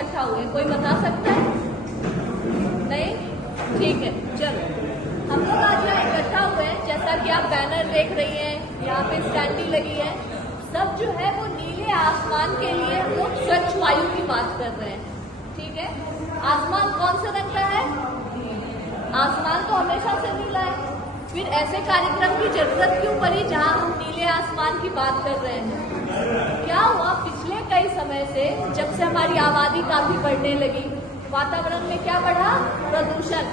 इकट्ठा हुए, कोई बता सकता है? नहीं? ठीक है, चलो हम लोग आज यहाँ इकट्ठा हुए हैं, जैसा कि आप बैनर देख रही हैं, यहाँ पे स्टैंडी लगी है, सब जो है वो नीले आसमान के लिए हम लोग स्वच्छ वायु की बात कर रहे हैं। ठीक है, आसमान कौन से रंग का है? आसमान तो हमेशा से नीला है। फिर ऐसे कार्यक्रम की जरूरत क्यों पड़ी जहाँ हम नीले आसमान की बात कर रहे हैं? क्या हुआ, पिछले कई समय से जब से हमारी आबादी काफी बढ़ने लगी, वातावरण में क्या बढ़ा? प्रदूषण।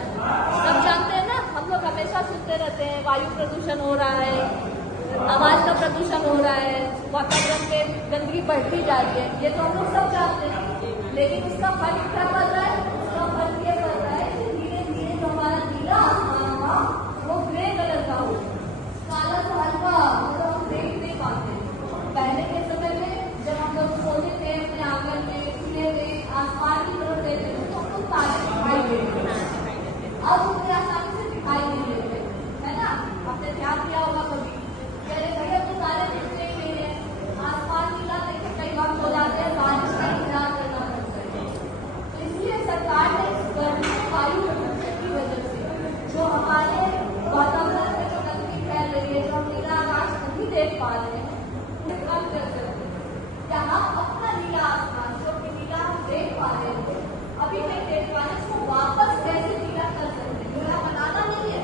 सब जानते हैं ना, हम लोग हमेशा सुनते रहते हैं वायु प्रदूषण हो रहा है, आवाज का प्रदूषण हो रहा है, वातावरण में गंदगी बढ़ती जा रही है, ये तो हम लोग सब जानते हैं। लेकिन उसका फल क्या पड़ रहा है? उसका फल ये पड़ रहा है कि धीरे धीरे जो हमारा नीला आसमान था वो ग्रे कलर का हो, काला तो हल्का मतलब हम देख नहीं पाते। पहले के समय में जब हम लोग सोते थे अपने आंगन में, खुले में आसमान की तरफ देखते थे तो हमको तारे दिखाई देते थे। अब उतने आसानी से दिखाई नहीं देते, है ना? आपने ध्यान दिया होगा कभी, अरे भैया तो तारे दिखते ही नहीं है, आसमान नीला देखते कई बार हो जाते हैं, बारिश का इंतजार करना पड़ता है। तो इसलिए सरकार ने इस गर्मी में वायु प्रदूषण की वजह से जो हमारे वातावरण में जो गंदगी फैल रही है, जो हम नीला आकाश नहीं देख पा रहे हैं, उन्हें कम कर सकते हैं। क्या हम अपना नीला आसमान जो कि नीला हम देख पा रहे थे अभी नहीं देख पा रहे, उसको वापस कैसे नीला कर सकते हैं? नीला बनाना नहीं है,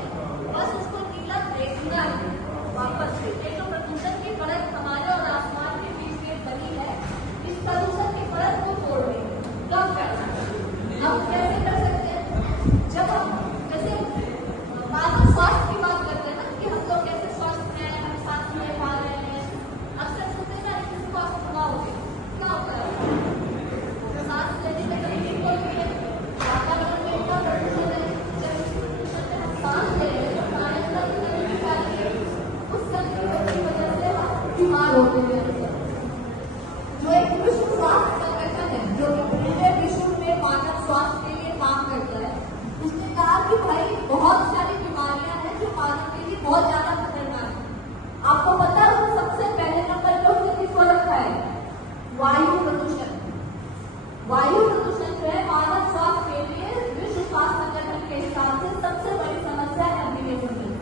बस उसको नीला देखना है वापस से। ये जो प्रदूषण की परत हमारे और आसमान के बीच में बनी है, इस प्रदूषण की परत को तोड़नी, कम करना। हम कैसे कर सकते हैं? जब हम जैसे मानव स्वास्थ्य की बात करते हैं ना, कि हम लोग कैसे स्वस्थ हैं, हम सांस ले पा रहे हैं, अक्सर सुनते हैं कि किसी को अस्थमा हो गया, क्या होता है? सांस लेने में तकलीफ होती है, वातावरण में इतना प्रदूषण है, जब इस प्रदूषण में हम सांस ले रहे हैं तो हमारे अंदर गंदगी फैल रही है, उस गंदगी की वजह से हम बीमार होते हैं। जो एक विश्व स्वास्थ्य संगठन है जो पूरे विश्व में मानव स्वास्थ्य के लिए काम करता है, उसने कहा कि भाई बहुत सारी बीमारियां हैं जो मानव के लिए बहुत ज्यादा खतरनाक है। आपको पता है उसने सबसे पहले नंबर पे उसने किसको रखा है? वायु प्रदूषण। वायु प्रदूषण जो है मानव स्वास्थ्य के लिए विश्व स्वास्थ्य संगठन के हिसाब से सबसे बड़ी समस्या है अभी के समय में।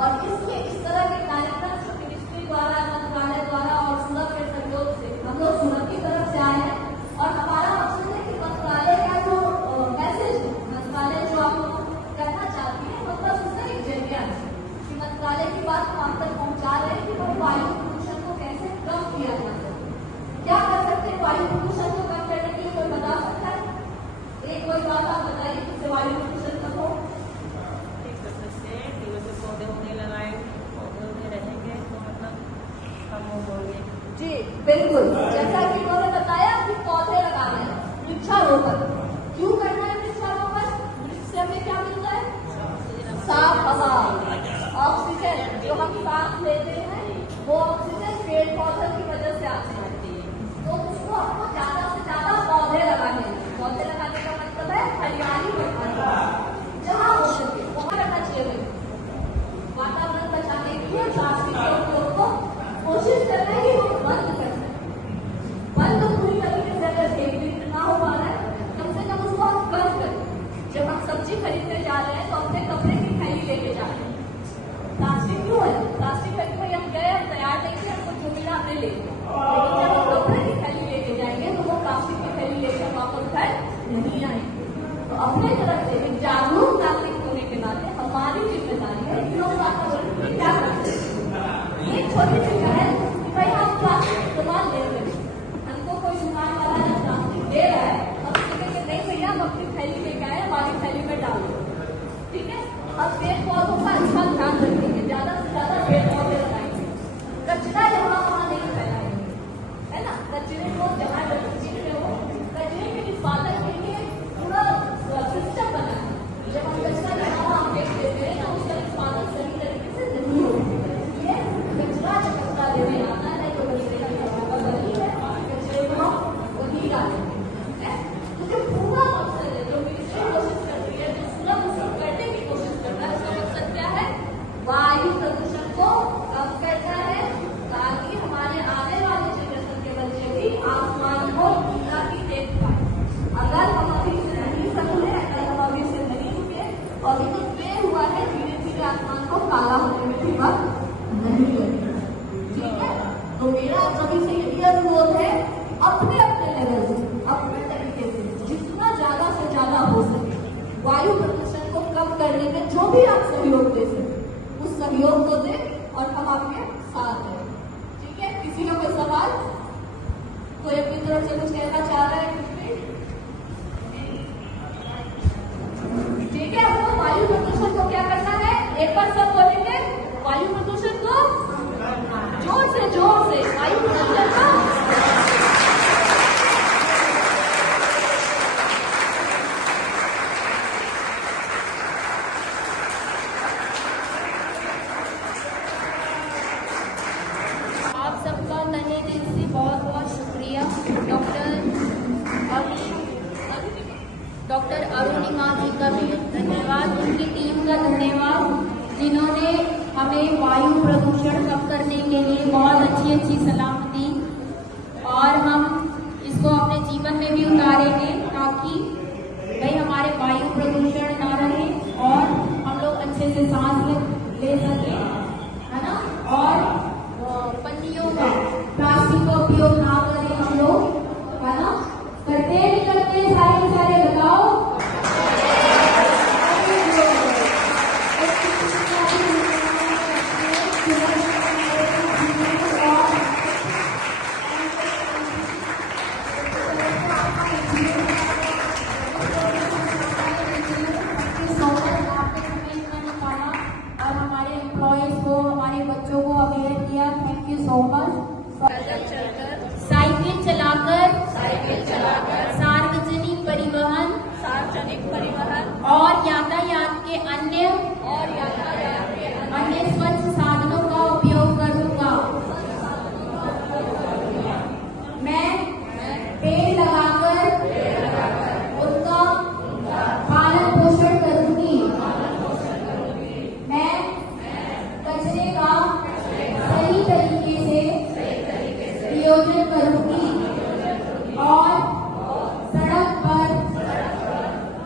और इसलिए इस तरह के कार्यक्रम जो मिनिस्ट्री द्वारा, मंत्रालय द्वारा और सूरत के सहयोग से हम लोग सूरत की तरफ से आए हैं, और हमारा मकसद है कि मंत्रालय का जो मैसेज, मंत्रालय जो आप करना चाहती है, मतलब उसका एक जरिया है कि मंत्रालय की बात हम तक पहुंचा रहे हैं कि वो वायु प्रदूषण को कैसे कम किया जा सकता है। क्या कर सकते हैं वायु प्रदूषण को कम करने के लिए? कोई बता सकता है? एक कोई बात आप बताइए जिससे वायु प्रदूषण कम हो। पौधे होने लगाए, पौधे होने रहेंगे तो मतलब कम होंगे। जी बिल्कुल, जैसा कि उन्होंने बताया कि पौधे लगाना है, वृक्षारोपण क्यों करना है? वृक्षारोपण, वृक्ष से हमें क्या मिलता है? साफ हवा, ऑक्सीजन। जो हम सांस लेते हैं वो ऑक्सीजन पेड़ पौधों की वजह से आती है, तो उसको हमको ज्यादा से ज्यादा पौधे लगाने हैं। पौधे लगाने का मतलब है हरियाली बढ़ाना, जहाँ हो सके वहाँ रहना चाहिए। वातावरण बचाने के लिए प्लास्टिक के उपयोग को कोशिश कर रहे हैं कि वो बंद कर सकें। बंद तो पूरी तरीके से अगर एक दिन ना हो पा रहा है, कम से कम उसको हम कम करें। जब हम सब्जी खरीदने जा रहे हैं तो अपने कपड़े की थैली लेके जा रहे हैं। प्लास्टिक क्यों है? प्लास्टिक थैली में हम गए, हम तैयार नहीं थे, हमको जो मिला हमने ले लिया। लेकिन जब हम कपड़े की थैली लेके जाएंगे तो वो प्लास्टिक की थैली लेकर वापस घर नहीं आएंगे। तो अपने तरफ से एक जागरूक नागरिक होने के नाते हमारी जिम्मेदारी है कि लोग वातावरण में क्या करते हैं। ये छोटी सी पहल कि भाई हम प्लास्टिक इस्तेमाल ले रहे हैं, हमको कोई दुकान वाला ना प्लास्टिक दे रहा है, हम कहेंगे नहीं भैया हम अपनी थैली लेके आए, हमारी थैली में डाल दो, ठीक है? अब पेड़ पौधों का अच्छा ध्यान रखेंगे, ज्यादा से ज्यादा पेड़ पौधे लगाएंगे, कचरा यहाँ वहाँ नहीं फैलाएंगे, है ना? कचरे को जहाँ डस्टबिन में हो, कचरे के निष्पादन के लिए पूरा सिस्टम बना है। जब हम कचरा यहाँ वहाँ फेंक देते हैं तो उसका निष्पादन सही तरीके से नहीं होता, इसलिए कचरा जो कचरा लेने आता है तो कचरे की जगह बनी है, कचरे को वही डालेंगे। तो जो पूरा मकसद है, जो मिनिस्ट्री कोशिश करती है, जो सूरत करने की कोशिश करता है, उसका मकसद क्या है? एक बार सब बोलेंगे वायु प्रदूषण को जोर से वायु प्रदूषण को। आप सबका तहे दिल से बहुत बहुत शुक्रिया डॉक्टर अरुणिमा जी का भी धन्यवाद, उनकी टीम का धन्यवाद जिन्होंने हमें वायु प्रदूषण कम करने के लिए बहुत अच्छी सलाह दी और हम इसको अपने जीवन में भी उतारेंगे ताकि भाई हमारे वायु प्रदूषण ना रहे और हम लोग अच्छे से सांस ले सके, है ना। और पन्नियों का, प्लास्टिक का उपयोग ना करें हम लोग, है ना। करते हैं नहीं करते सारे बताओ। बच्चों को अवेयर किया, thank you so much. Cycle चलाकर सार्वजनिक परिवहन और यातायात के अन्य स्वच्छ साधनों का उपयोग करूंगा। मैं पेड़ लगाकर उनका पालन पोषण करूंगी। मैं कचरे का सही तरीके से नियोजन करूंगी और सड़क पर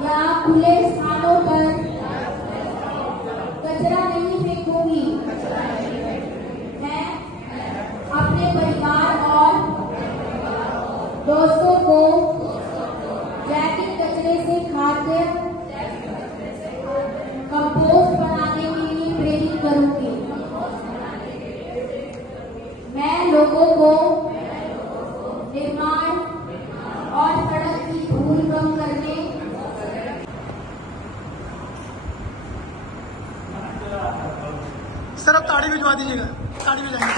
या खुले स्थानों पर कचरा नहीं फेंकूंगी। मैं अपने परिवार और दोस्तों को जैविक कचरे से खाद्य कंपोस्ट बनाने के लिए प्रेरित करूंगी। मैं लोगों को निर्माण और सड़क की धूल कम करने सर अब ताड़ी भिजवा दीजिएगा, ताड़ी भिजवाएंगे।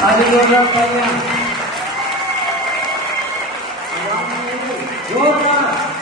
जोरदार